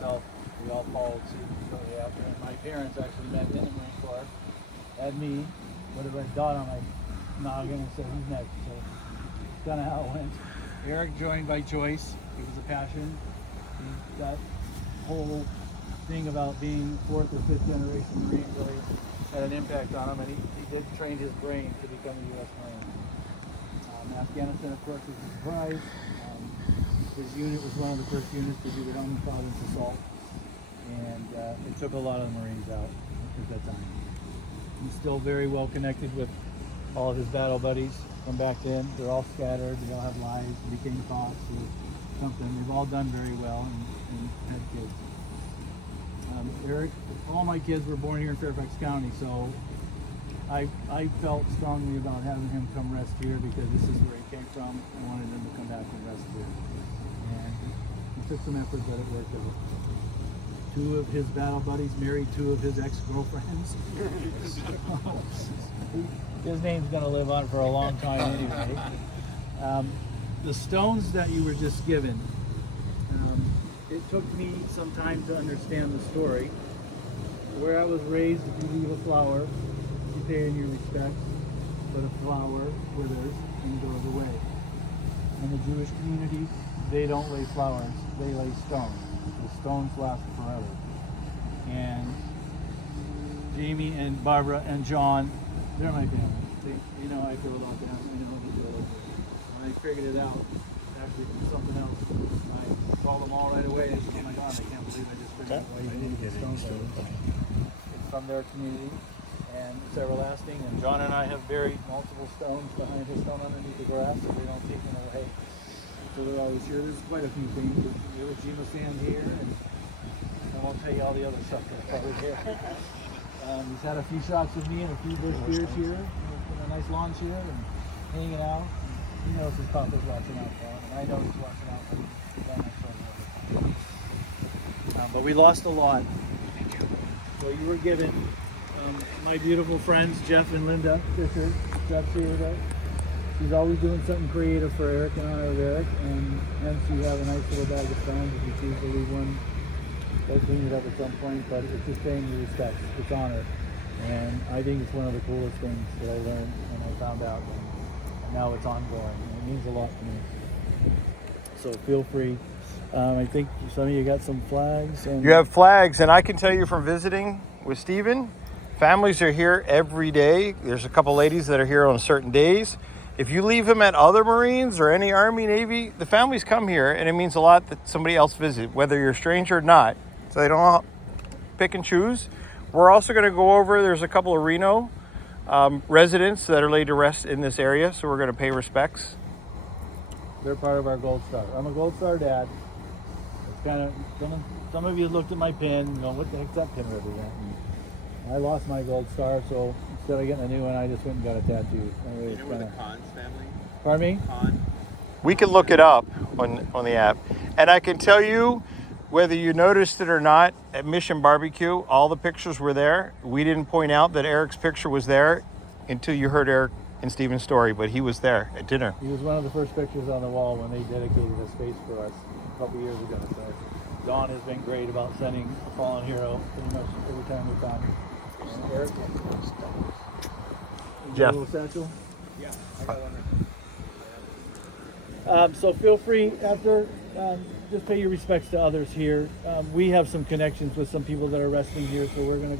myself, we all followed suit shortly after. And my parents actually met in the Marine Corps, had me, put a red dot on my noggin and said, who's next? So that's kind of how it went. Eric joined by choice. It was a passion. That whole thing about being fourth or fifth generation Marine really had an impact on him, and he did train his brain to become a U.S. Marine. Afghanistan, of course, was a surprise. His unit was one of the first units to do the Helmand Province assault, and it took a lot of the Marines out at that time. He's still very well connected with all of his battle buddies from back then. They're all scattered, they all have lives, became cops or something. They've all done very well and had kids. Eric, all my kids were born here in Fairfax County, so I felt strongly about having him come rest here because this is where he came from. I wanted him to come back and rest here. And it took some effort, but it worked out. Two of his battle buddies married two of his ex-girlfriends. His name's going to live on for a long time anyway. The stones that you were just given, it took me some time to understand the story. Where I was raised, if you leave a flower, you pay in your respects, but a flower withers and goes away. In the Jewish community, they don't lay flowers, they lay stones. The stones last forever. And Jamie and Barbara and John, they're my family. You know I feel about them, I know they feel about them. When I figured it out, actually from something else, I called them all right away and said, oh my God, I can't believe I just figured out why you need the stones. It's from their community and it's everlasting. And John and I have buried multiple stones behind his stone underneath the grass so they don't take them away. So they're always here. There's quite a few things. There's Iwo sand here, and I won't tell you all the other stuff that's probably here. He's had a few shots of me and a few bush beers here. There's been a nice launch here and hanging out. He knows his papa's watching out for him, and I know he's watching out for him. But we lost a lot. So you were given my beautiful friends, Jeff and Linda Fisher. Jeff's here today. She's always doing something creative for Eric in honor of Eric, and hence you have a nice little bag of stones if you choose to leave one. They'll clean it up at some point, but it's just paying your respects. It's honor. And I think it's one of the coolest things that I learned and I found out. And now it's ongoing. And it means a lot to me. So feel free. I think some of you got some flags. And you have flags, and I can tell you from visiting with Stephen, families are here every day. There's a couple ladies that are here on certain days. If you leave them at other Marines or any Army, Navy, the families come here, and it means a lot that somebody else visit, whether you're a stranger or not. So they don't pick and choose. We're also going to go over, there's a couple of Reno residents that are laid to rest in this area, so we're going to pay respects. They're part of our Gold Star. I'm a Gold Star dad. It's kind of, some of you looked at my pin and go, what the heck's that pin represent? I lost my Gold Star, so instead of getting a new one, I just went and got a tattoo. Anyway, you know where the Khan's family? Pardon me? Khan? We can look it up on the app. And I can tell you, whether you noticed it or not, at Mission Barbecue, all the pictures were there. We didn't point out that Eric's picture was there until you heard Eric and Stephen's story, but he was there at dinner. He was one of the first pictures on the wall when they dedicated a space for us a couple years ago. So Don has been great about sending a fallen hero pretty much every time we come. Eric? Jeff. A little satchel? Yeah, I got one. So feel free, after, just pay your respects to others here. We have some connections with some people that are resting here, so we're going to go.